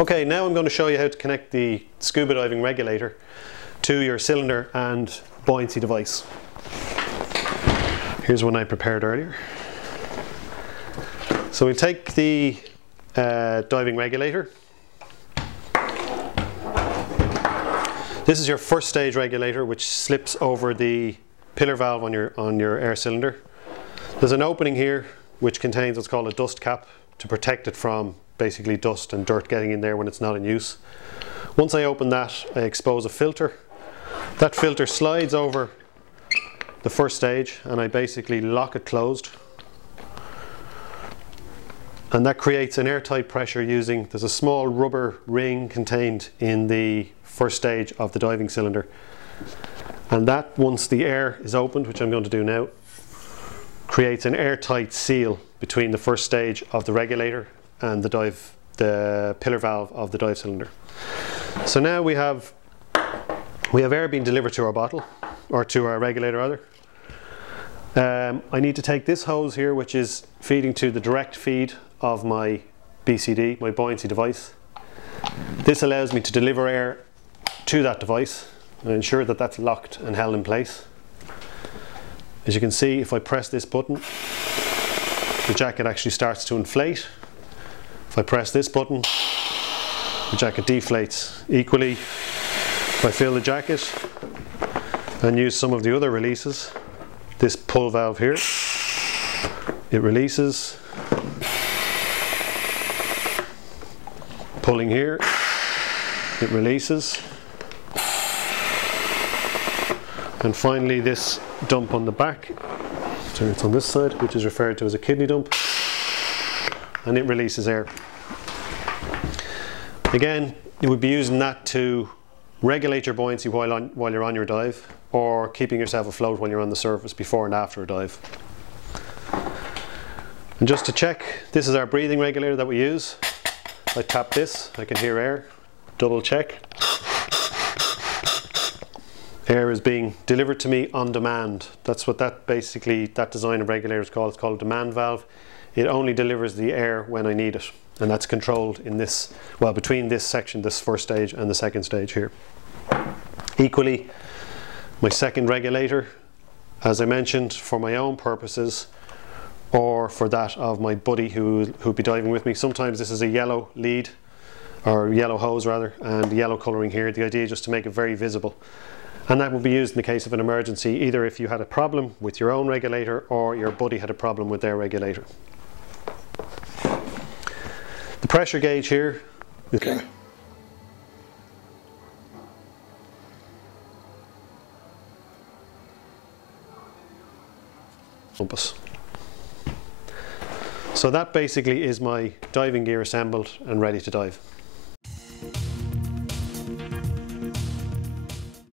Okay, now I'm going to show you how to connect the scuba diving regulator to your cylinder and buoyancy device. Here's one I prepared earlier. So we'll take the diving regulator. This is your first stage regulator, which slips over the pillar valve on your air cylinder. There's an opening here which contains what's called a dust cap to protect it from basically dust and dirt getting in there when it's not in use. Once I open that, I expose a filter. That filter slides over the first stage and I basically lock it closed. And that creates an airtight pressure using, there's a small rubber ring contained in the first stage of the diving cylinder. And that, once the air is opened, which I'm going to do now, creates an airtight seal between the first stage of the regulator and the pillar valve of the dive cylinder. So now we have air being delivered to our bottle, or to our regulator rather. I need to take this hose here, which is feeding to the direct feed of my BCD, my buoyancy device. This allows me to deliver air to that device and ensure that that's locked and held in place. As you can see, if I press this button, the jacket actually starts to inflate. If I press this button, the jacket deflates. Equally, if I fill the jacket and use some of the other releases, this pull valve here, it releases. Pulling here, it releases. And finally this dump on the back, so it's on this side, which is referred to as a kidney dump, and it releases air. Again, you would be using that to regulate your buoyancy while you're on your dive, or keeping yourself afloat when you're on the surface before and after a dive. And just to check, this is our breathing regulator that we use. I tap this, I can hear air, double check. Air is being delivered to me on demand. That's what that design of regulator is called. It's called a demand valve. It only delivers the air when I need it. And that's controlled in this, well, between this section, this first stage, and the second stage here. Equally, my second regulator, as I mentioned, for my own purposes, or for that of my buddy who'll be diving with me. Sometimes this is a yellow lead, or yellow hose rather, and yellow colouring here. The idea is just to make it very visible. And that will be used in the case of an emergency, either if you had a problem with your own regulator or your buddy had a problem with their regulator. The pressure gauge here. Okay. Compass. So that basically is my diving gear assembled and ready to dive.